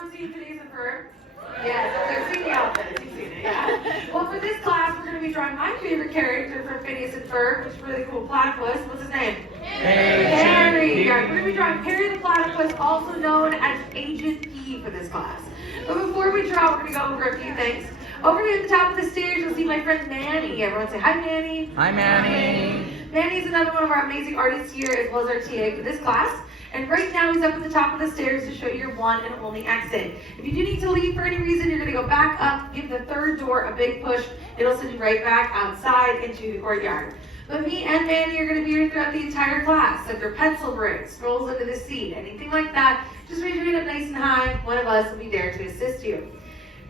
everyone seen Phineas and Ferb? Yeah, so they've seen the outfits. You've seen it, yeah. Well, for this class, we're going to be drawing my favorite character from Phineas and Ferb, which is a really cool platypus. What's his name? Perry. Yeah, we're going to be drawing Perry the Platypus, also known as Agent P for this class. But before we draw, we're going to go over a few things. Over here at the top of the stairs, you'll see my friend Manny. Everyone say hi, Manny. Hi, Manny. Manny's another one of our amazing artists here, as well as our TA for this class. And right now he's up at the top of the stairs to show you your one and only exit. If you do need to leave for any reason, you're going to go back up, give the third door a big push. It'll send you right back outside into the courtyard. But me and Manny are going to be here throughout the entire class. So if your pencil breaks, rolls under the seat, anything like that, just raise your hand up nice and high. One of us will be there to assist you.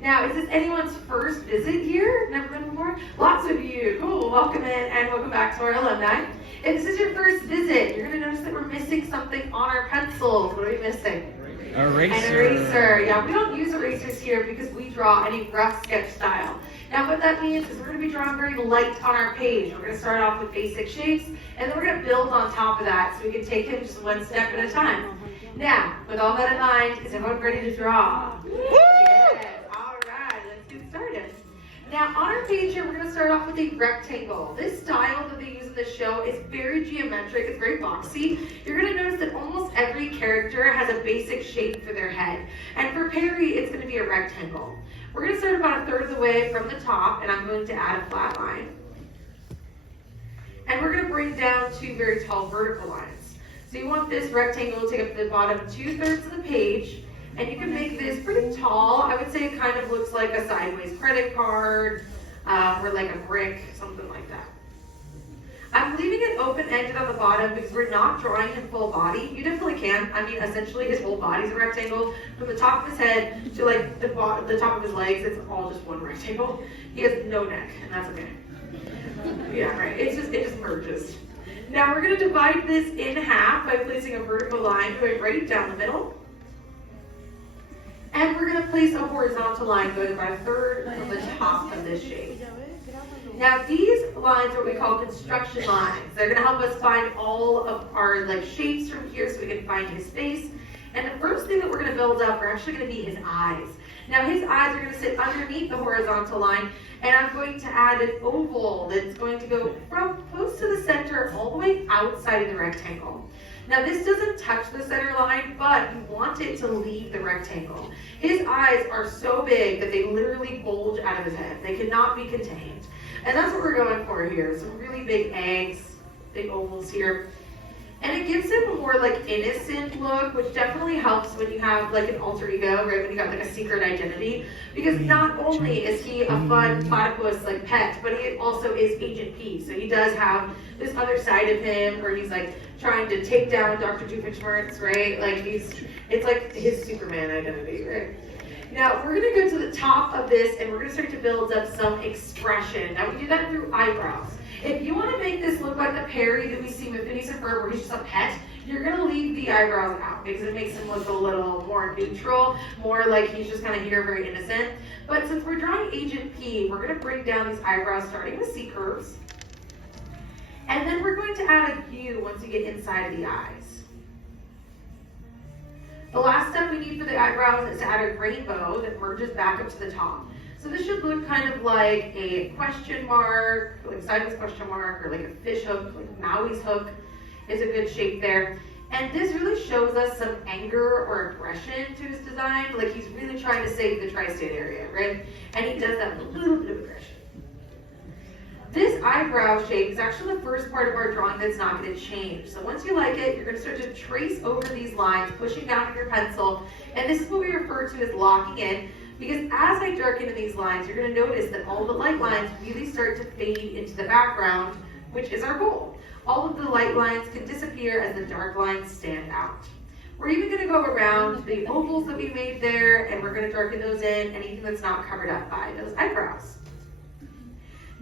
Now, is this anyone's first visit here? Never been before? Lots of you. Cool. Welcome in and welcome back to our alumni. If this is your first visit, you're going to notice that we're missing something on our pencils. What are we missing? Eraser. An eraser. Yeah, we don't use erasers here because we draw any rough sketch style. Now, what that means is we're going to be drawing very light on our page. We're going to start off with basic shapes, and then we're going to build on top of that so we can take it just one step at a time. Now, with all that in mind, is everyone ready to draw? Yes. Started. Now on our page here, we're going to start off with a rectangle. This style that they use in the show is very geometric, it's very boxy. You're going to notice that almost every character has a basic shape for their head. And for Perry, it's going to be a rectangle. We're going to start about a third of the way from the top, and I'm going to add a flat line. And we're going to bring down two very tall vertical lines. So you want this rectangle to take up the bottom 2/3 of the page. And you can make this pretty tall. I would say it kind of looks like a sideways credit card or like a brick, something like that. I'm leaving it open-ended on the bottom because we're not drawing him full body. You definitely can. I mean, essentially his whole body's a rectangle. From the top of his head to like the top of his legs, it's all just one rectangle. He has no neck, and that's okay. Yeah, right. It just merges. Now we're going to divide this in half by placing a vertical line going right down the middle. And we're going to place a horizontal line going about a third from the top of this shape. Now these lines are what we call construction lines. They're going to help us find all of our shapes from here so we can find his face. And the first thing that we're going to build up are actually going to be his eyes. Now his eyes are going to sit underneath the horizontal line, and I'm going to add an oval that's going to go from close to the center all the way outside of the rectangle. Now this doesn't touch the center line, but you want it to leave the rectangle. His eyes are so big that they literally bulge out of his head. They cannot be contained. And that's what we're going for here. Some really big eggs, big ovals here. And it gives him a more innocent look, which definitely helps when you have an alter ego, right? When you have a secret identity. Because not only is he a fun platypus pet, but he also is Agent P. So he does have this other side of him where he's trying to take down Dr. Doofenshmirtz, right? It's like his Superman identity, right? Now we're gonna go to the top of this and we're gonna start to build up some expression. Now we do that through eyebrows. If you want to make this look like the Perry that we see with Phineas and Ferb, where he's just a pet, you're going to leave the eyebrows out because it makes him look a little more neutral, more like he's just kind of here very innocent. But since we're drawing Agent P, we're going to bring down these eyebrows starting with C curves. And then we're going to add a hue once you get inside of the eyes. The last step we need for the eyebrows is to add a rainbow that merges back up to the top. So this should look kind of like a question mark, like sideways question mark, or like a fish hook, like Maui's hook is a good shape there. And this really shows us some anger or aggression to his design, like he's really trying to save the tri-state area, right? And he does that with a little bit of aggression. This eyebrow shape is actually the first part of our drawing that's not going to change. So once you like it, you're going to start to trace over these lines, pushing down with your pencil, and this is what we refer to as locking in. Because as I darken in these lines, you're going to notice that all the light lines really start to fade into the background, which is our goal. All of the light lines can disappear as the dark lines stand out. We're even going to go around the ovals that we made there, and we're going to darken those in, anything that's not covered up by those eyebrows.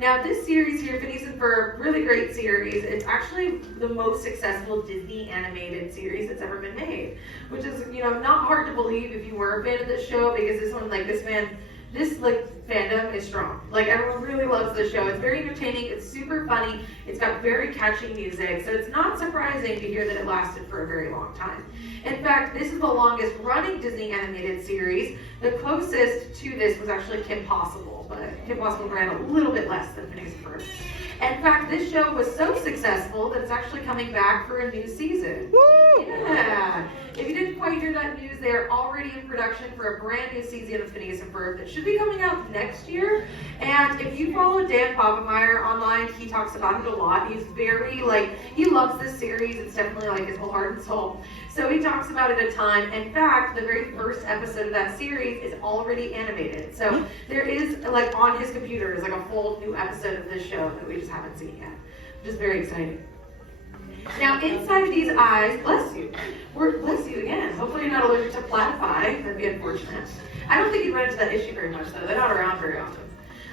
Now this series here, Phineas and Ferb, really great series. It's actually the most successful Disney animated series that's ever been made, which is, not hard to believe if you were a fan of this show, because this one, this man this fandom is strong. Everyone really loves this show. It's very entertaining, it's super funny, it's got very catchy music, so it's not surprising to hear that it lasted for a very long time. In fact, this is the longest running Disney animated series. The closest to this was actually Kim Possible, but Kim Possible ran a little bit less than Phineas and Ferb. In fact, this show was so successful that it's actually coming back for a new season. Woo! Yeah. If you didn't quite hear that news, they are already in production for a brand new season of Phineas and Ferb that should be coming out next year. And if you follow Dan Poppemeier online, he talks about it a lot. He's very, he loves this series. It's definitely his whole heart and soul. So he talks about it a ton. In fact, the very first episode of that series is already animated. So there is, on his computer, is a full new episode of this show that we just haven't seen yet, which is very exciting. Now, inside of these eyes, bless you again. Hopefully you're not allergic to platypi. That'd be unfortunate. I don't think you'd run into that issue very much, though. They're not around very often.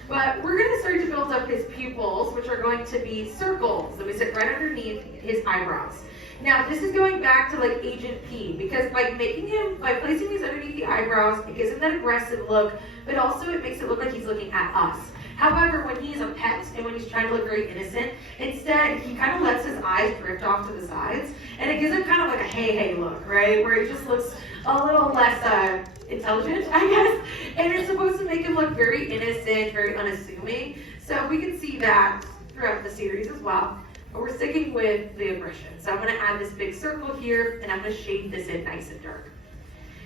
But we're going to start to build up his pupils, which are going to be circles that we sit right underneath his eyebrows. Now, this is going back to Agent P, because by placing these underneath the eyebrows, it gives him that aggressive look, but also it makes it look like he's looking at us. However, when he's a pet and when he's trying to look very innocent, instead he kind of lets his eyes drift off to the sides, and it gives him kind of a hey look, right? Where he just looks a little less intelligent, I guess. And it's supposed to make him look very innocent, very unassuming. So we can see that throughout the series as well. But we're sticking with the aggression. So I'm going to add this big circle here, and I'm going to shade this in nice and dark.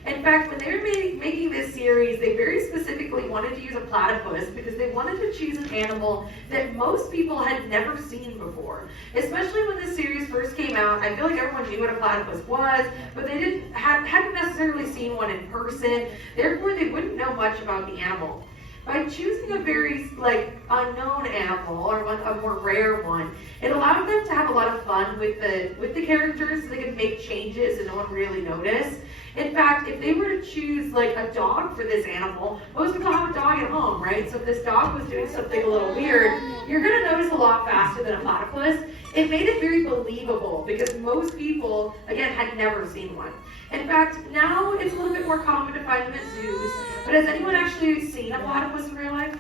In fact, when they were making this series, they very specifically wanted to use a platypus because they wanted to choose an animal that most people had never seen before. Especially when this series first came out, I feel like everyone knew what a platypus was, but they hadn't necessarily seen one in person. Therefore, they wouldn't know much about the animal. By choosing a very unknown animal or a more rare one, it allowed them to have a lot of fun with the characters, so they could make changes and no one really noticed. In fact, if they were to choose a dog for this animal, most people have a dog at home, right? So if this dog was doing something a little weird, you're going to notice a lot faster than a platypus. It made it very believable because most people, again, had never seen one. In fact, now it's a little bit more common to find them at zoos, but has anyone actually seen a platypus in real life?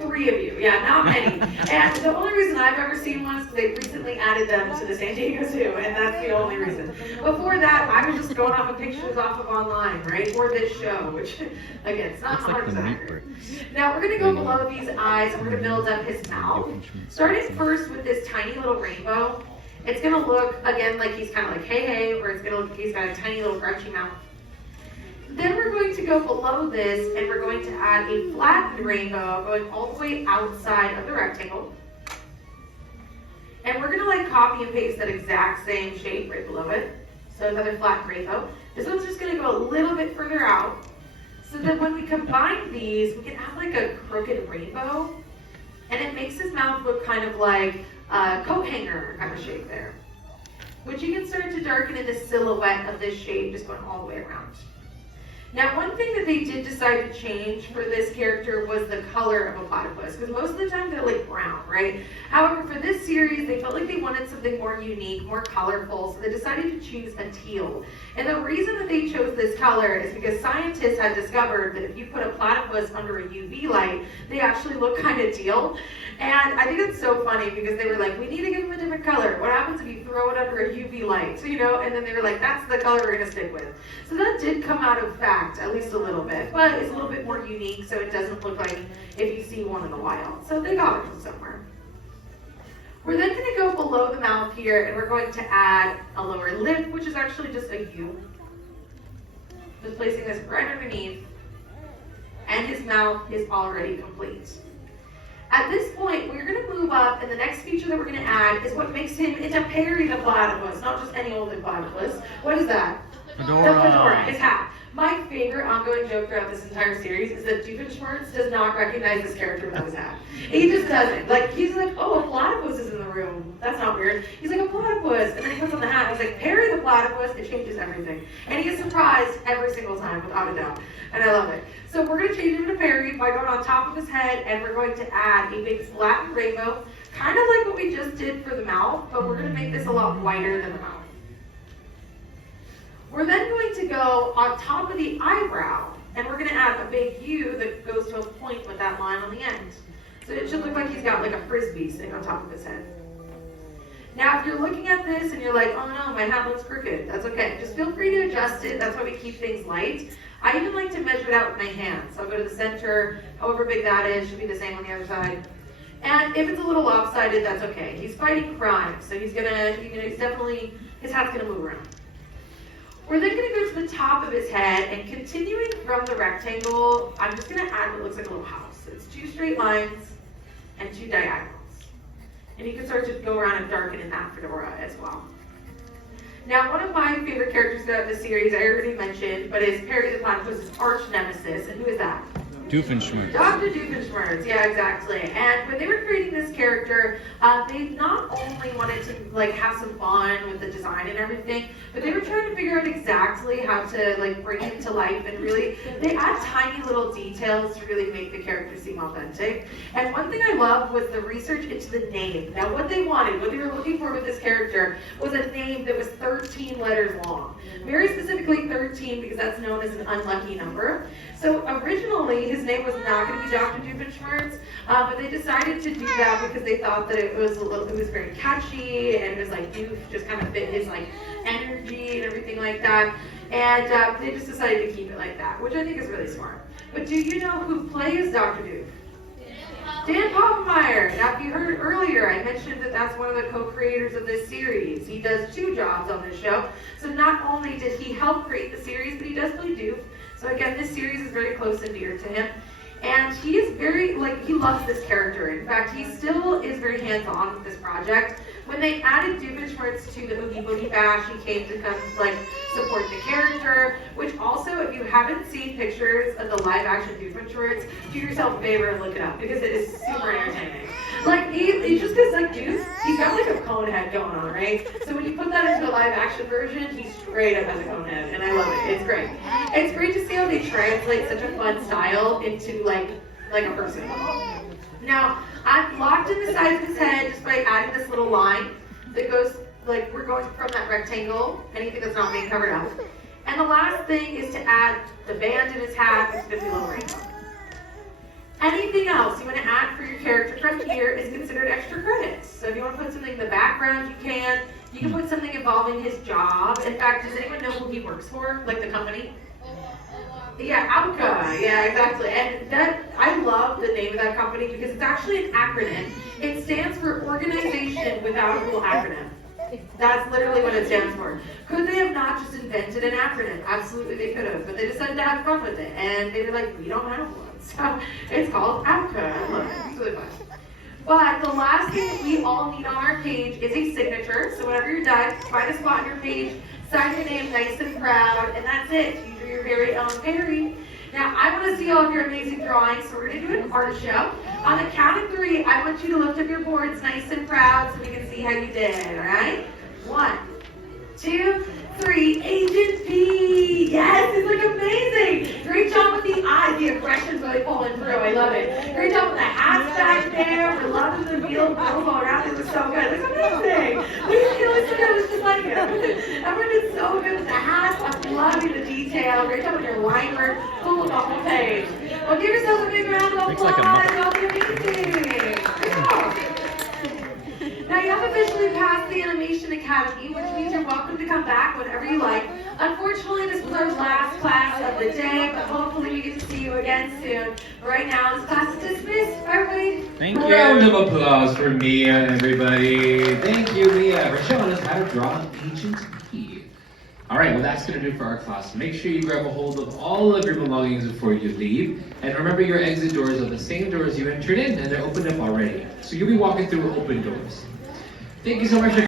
3 of you, yeah, not many. And the only reason I've ever seen one is because they recently added them to the San Diego Zoo, and that's the only reason. Before that, I was just going off of pictures off of online, right, or this show, which, again, it's not 100% accurate. Now, we're going to go below these eyes, and we're going to build up his mouth. Starting first with this tiny little rainbow, it's going to look, again, like he's kind of hey, or it's going to look like he's got a tiny little grouchy mouth. Then we're going to go below this, and we're going to add a flattened rainbow going all the way outside of the rectangle. And we're going to copy and paste that exact same shape right below it. So another flattened rainbow. This one's just going to go a little bit further out. So that when we combine these, we can have a crooked rainbow. And it makes his mouth look kind of like a coat hanger kind of shape there. Which you can start to darken in the silhouette of this shape, just going all the way around. Now, one thing that they did decide to change for this character was the color of a platypus, because most of the time they're brown, right? However, for this series, they felt like they wanted something more unique, more colorful, so they decided to choose a teal. And the reason that they chose this color is because scientists had discovered that if you put a platypus under a UV light, they actually look kind of teal. And I think it's so funny because they were we need to give them a different color. What happens if you throw it under a UV light? So, and then they were that's the color we're going to stick with. So that did come out of fact, at least a little bit, but it's a little bit more unique, so it doesn't look like if you see one in the wild. So they got it from somewhere. We're then going to go below the mouth here, and we're going to add a lower lip, which is actually just a U. Just placing this right underneath, and his mouth is already complete. At this point, we're going to move up, and the next feature that we're going to add is what makes him into Perry the Platypus, not just any old platypus. What is that? Fedora. The fedora, his hat. My favorite ongoing joke throughout this entire series is that Doofenshmirtz does not recognize this character without his hat. He just doesn't. He's oh, a platypus is in the room. That's not weird. He's a platypus. And then he puts on the hat. He's Perry the Platypus. It changes everything. And he is surprised every single time, without a doubt. And I love it. So we're going to change him to Perry by going on top of his head, and we're going to add a big flattened rainbow, kind of like what we just did for the mouth, but we're going to make this a lot wider than the mouth. We're then going to go on top of the eyebrow, And we're gonna add a big U that goes to a point with that line on the end. So it should look like he's got like a frisbee sitting on top of his head. Now, if you're looking at this and you're like, oh no, my hat looks crooked, that's okay. Just feel free to adjust it. That's why we keep things light. I even like to measure it out with my hands. So I'll go to the center, however big that is, should be the same on the other side. And if it's a little lopsided, that's okay. He's fighting crime, so he's definitely, his hat's gonna move around. We're then gonna go to the top of his head, and continuing from the rectangle, I'm just gonna add what looks like a little house. It's 2 straight lines and 2 diagonals. And you can start to go around and darken in that fedora as well. Now, one of my favorite characters throughout this series, I already mentioned, but is Perry the Platypus' arch nemesis, and who is that? Doofenshmirtz. Dr. Doofenshmirtz, yeah, exactly. And when they were creating this character, they not only wanted to like have some fun with the design and everything, but they were trying to figure out exactly how to like bring it to life, and really, they add tiny little details to really make the character seem authentic. And one thing I loved was the research into the name. Now, what they wanted, what they were looking for with this character, was a name that was 13 letters long. Very specifically 13, because that's known as an unlucky number. So originally, his name was not going to be Dr. Doofenshmirtz, but they decided to do that because they thought that it was very catchy, and it was like Doof just kind of fit his like energy and everything like that. And they just decided to keep it like that, which I think is really smart. But do you know who plays Dr. Doof? Dan Poppmeyer. Now, if you heard earlier, I mentioned that that's one of the co-creators of this series. He does 2 jobs on this show. So not only did he help create the series, but he does play Doof. So again, this series is very close and dear to him. And he is very, he loves this character. In fact, he still is very hands-on with this project. When they added Doofenshmirtz to the Oogie Boogie Bash, he came to come, support the character, which also, if you haven't seen pictures of the live-action Doofenshmirtz, do yourself a favor and look it up, because it is super entertaining. He just gets, Doof, he's got, a cone head going on, right? So when you put that into a live-action version, he straight up has a cone head, and I love it. It's great. It's great to see how they translate such a fun style into, like a person. Now, I've locked in the sides of his head just by adding this little line that goes, we're going from that rectangle, anything that's not being covered up. And the last thing is to add the band in his hat, which is going to be a little rainbow. Anything else you want to add for your character from here is considered extra credits. So if you want to put something in the background, you can. You can put something involving his job. In fact, does anyone know who he works for, the company? Yeah, AUCA, yeah, exactly. And I love the name of that company because it's actually an acronym. It stands for Organization Without a Cool Acronym. That's literally what it stands for. Could they have not just invented an acronym? Absolutely they could have, but they decided to have fun with it. And they were like, we don't have one. So it's called AUCA. I love it. It's really fun. But the last thing that we all need on our page is a signature. So whenever you're done, find a spot on your page, sign your name nice and proud, and that's it. You drew your very own Perry. Now, I want to see all of your amazing drawings, so we're going to do an art show. On the count of 3, I want you to lift up your boards nice and proud so we can see how you did, all right? 1, 2, 3. Agent P! Yes, it's amazing! Great job with the eyes. The aggression's really pulling through. I love it. Great job with the hats back there. We're loving the wheel elbow around. It was so good. It's amazing. It was so good. It was just like it. Everyone did so good with the hats. I'm loving the detail. Great job with your line work. Full of the whole page. Well, give yourselves a big round of applause. That'll be amazing. Good job. Now, you have officially passed the Animation Academy, which means you're welcome to come back whenever you like. Unfortunately, this was our last class of the day, but hopefully we get to see you again soon. Right now, this class is dismissed. Bye, everybody. Thank you. Round of applause for Mia, everybody. Thank you, Mia, for showing us how to draw an Agent P. All right, well, that's going to do for our class. Make sure you grab a hold of all of your belongings before you leave. And remember, your exit doors are the same doors you entered in, and they're opened up already. So you'll be walking through open doors. Thank you so much for